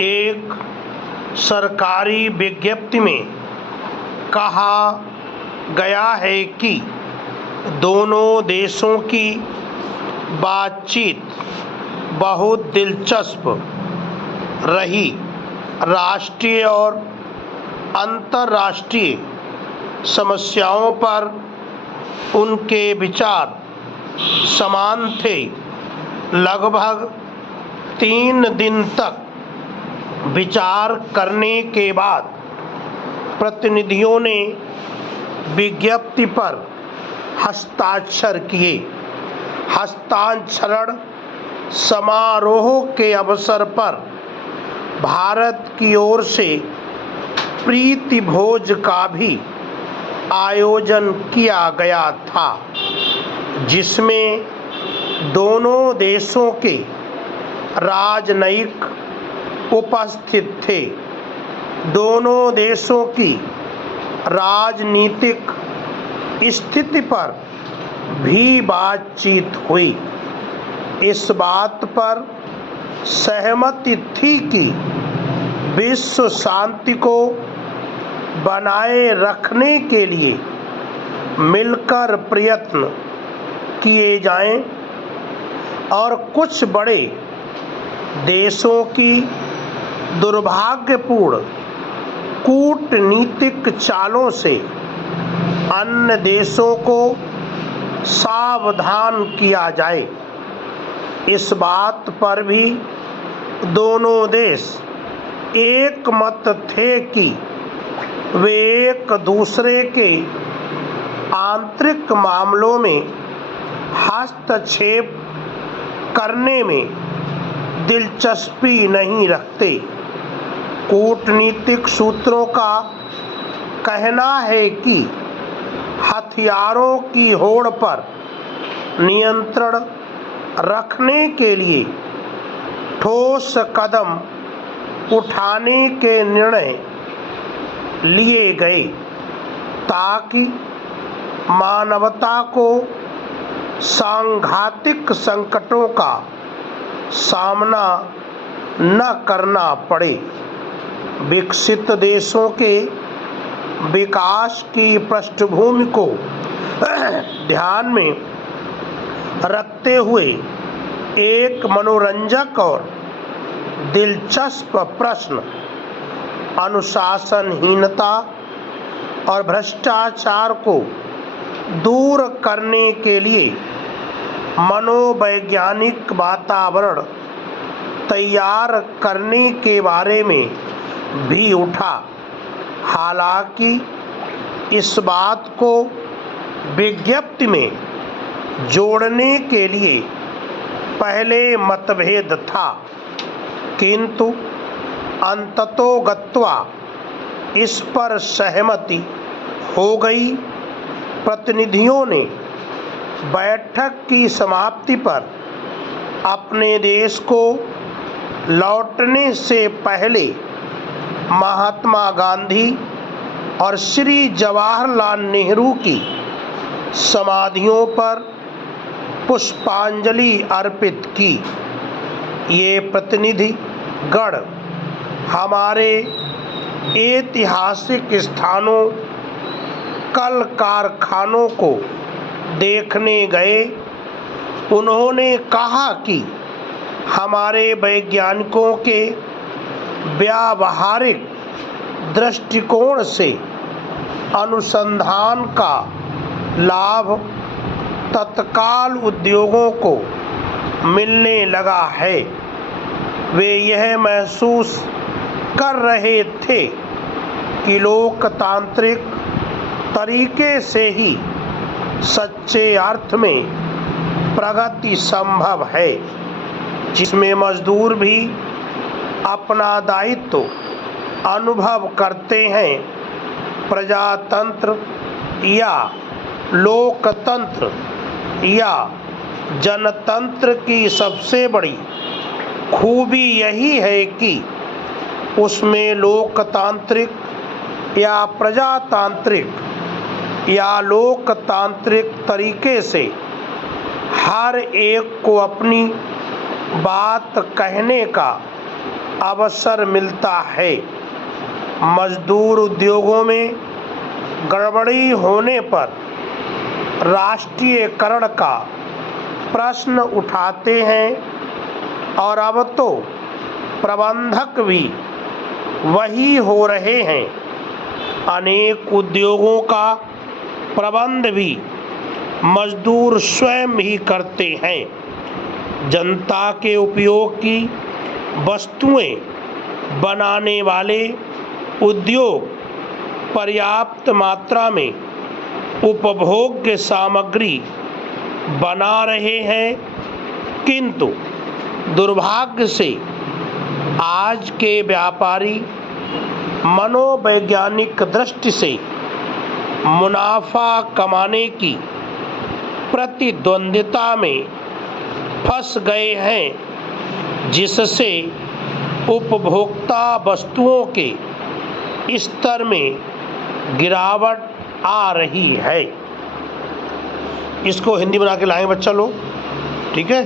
एक सरकारी विज्ञप्ति में कहा गया है कि दोनों देशों की बातचीत बहुत दिलचस्प रही। राष्ट्रीय और अंतर्राष्ट्रीय समस्याओं पर उनके विचार समान थे। लगभग 3 दिन तक विचार करने के बाद प्रतिनिधियों ने विज्ञप्ति पर हस्ताक्षर किए। हस्ताक्षरण समारोह के अवसर पर भारत की ओर से प्रीति भोज का भी आयोजन किया गया था, जिसमें दोनों देशों के राजनयिक उपस्थित थे। दोनों देशों की राजनीतिक स्थिति पर भी बातचीत हुई। इस बात पर सहमति थी कि विश्व शांति को बनाए रखने के लिए मिलकर प्रयत्न किए जाएं और कुछ बड़े देशों की दुर्भाग्यपूर्ण कूटनीतिक चालों से अन्य देशों को सावधान किया जाए। इस बात पर भी दोनों देश एक मत थे कि वे एक दूसरे के आंतरिक मामलों में हस्तक्षेप करने में दिलचस्पी नहीं रखते। कूटनीतिक सूत्रों का कहना है कि हथियारों की होड़ पर नियंत्रण रखने के लिए ठोस कदम उठाने के निर्णय लिए गए ताकि मानवता को सांघातिक संकटों का सामना न करना पड़े। विकसित देशों के विकास की पृष्ठभूमि को ध्यान में रखते हुए एक मनोरंजक और दिलचस्प प्रश्न अनुशासनहीनता और भ्रष्टाचार को दूर करने के लिए मनोवैज्ञानिक वातावरण तैयार करने के बारे में भी उठा। हालांकि इस बात को विज्ञप्ति में जोड़ने के लिए पहले मतभेद था, किंतु अंततोगत्वा इस पर सहमति हो गई। प्रतिनिधियों ने बैठक की समाप्ति पर अपने देश को लौटने से पहले महात्मा गांधी और श्री जवाहरलाल नेहरू की समाधियों पर पुष्पांजलि अर्पित की। ये प्रतिनिधि गण हमारे ऐतिहासिक स्थानों, कल कारखानों को देखने गए। उन्होंने कहा कि हमारे वैज्ञानिकों के व्यावहारिक दृष्टिकोण से अनुसंधान का लाभ तत्काल उद्योगों को मिलने लगा है। वे यह महसूस कर रहे थे कि लोकतांत्रिक तरीके से ही सच्चे अर्थ में प्रगति संभव है, जिसमें मजदूर भी अपना दायित्व अनुभव करते हैं। प्रजातंत्र या लोकतंत्र या जनतंत्र की सबसे बड़ी खूबी यही है कि उसमें लोकतांत्रिक या प्रजातांत्रिक या लोकतांत्रिक तरीके से हर एक को अपनी बात कहने का अवसर मिलता है। मजदूर उद्योगों में गड़बड़ी होने पर राष्ट्रीयकरण का प्रश्न उठाते हैं और अब तो प्रबंधक भी वही हो रहे हैं। अनेक उद्योगों का प्रबंध भी मजदूर स्वयं ही करते हैं। जनता के उपयोग की वस्तुएं बनाने वाले उद्योग पर्याप्त मात्रा में उपभोग्य सामग्री बना रहे हैं, किंतु दुर्भाग्य से आज के व्यापारी मनोवैज्ञानिक दृष्टि से मुनाफा कमाने की प्रतिद्वंद्विता में फंस गए हैं, जिससे उपभोक्ता वस्तुओं के स्तर में गिरावट आ रही है। इसको हिंदी बना के लाएं बच्चा लोग, ठीक है।